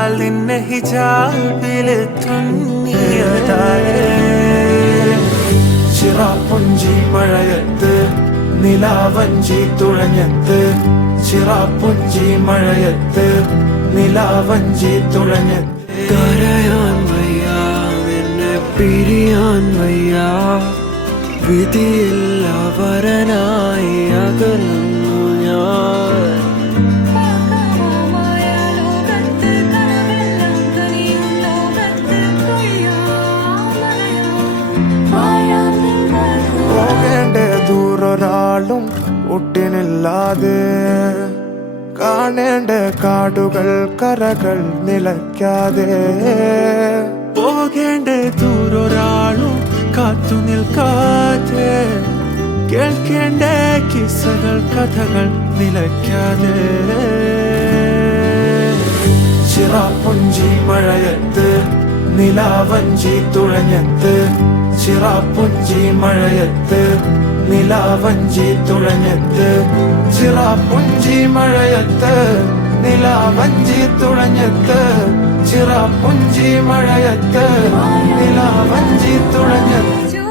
എന്നാൽ നിന്നെ ഹിജാബിൽ തുന്നിയതാരേ ചിറാപ്പുഞ്ചി മഴയത്ത് നിലാവഞ്ചി തുഴഞ്ഞത്ത് ചിറാപ്പുഞ്ചി മഴയത്ത് നിലാവഞ്ചി തുഴഞ്ഞത്ത് കരയാൻ വയ്യ നിന്നെ പിരിയാൻ വയ്യ വിധിയില്ല വരനായി അകന്നു ഞാൻ ദൂരൊരാളും ഒട്ടിനില്ലാതെ കാണേണ്ട കാടുകൾ കരകൾ നിലയ്ക്കാതെ പോകേണ്ട ദൂരൊരാളും കാത്തു നിൽക്കാതെ കേൾക്കേണ്ട കിസ്സകൾ കഥകൾ നിലയ്ക്കാതെ ചിറാപ്പുഞ്ചി മഴയത്ത് നിലാവഞ്ചി തുഴഞ്ഞത്ത് ചിറാപ്പുഞ്ചി മഴയത്ത് നിലാവഞ്ചി തുഴഞ്ഞത്ത് ചിറാപ്പുഞ്ചി മഴയത്ത് നിലാവഞ്ചി തുഴഞ്ഞത്ത് ചിറാപ്പുഞ്ചി മഴയത്ത് നിലാവഞ്ചി തുഴഞ്ഞത്ത്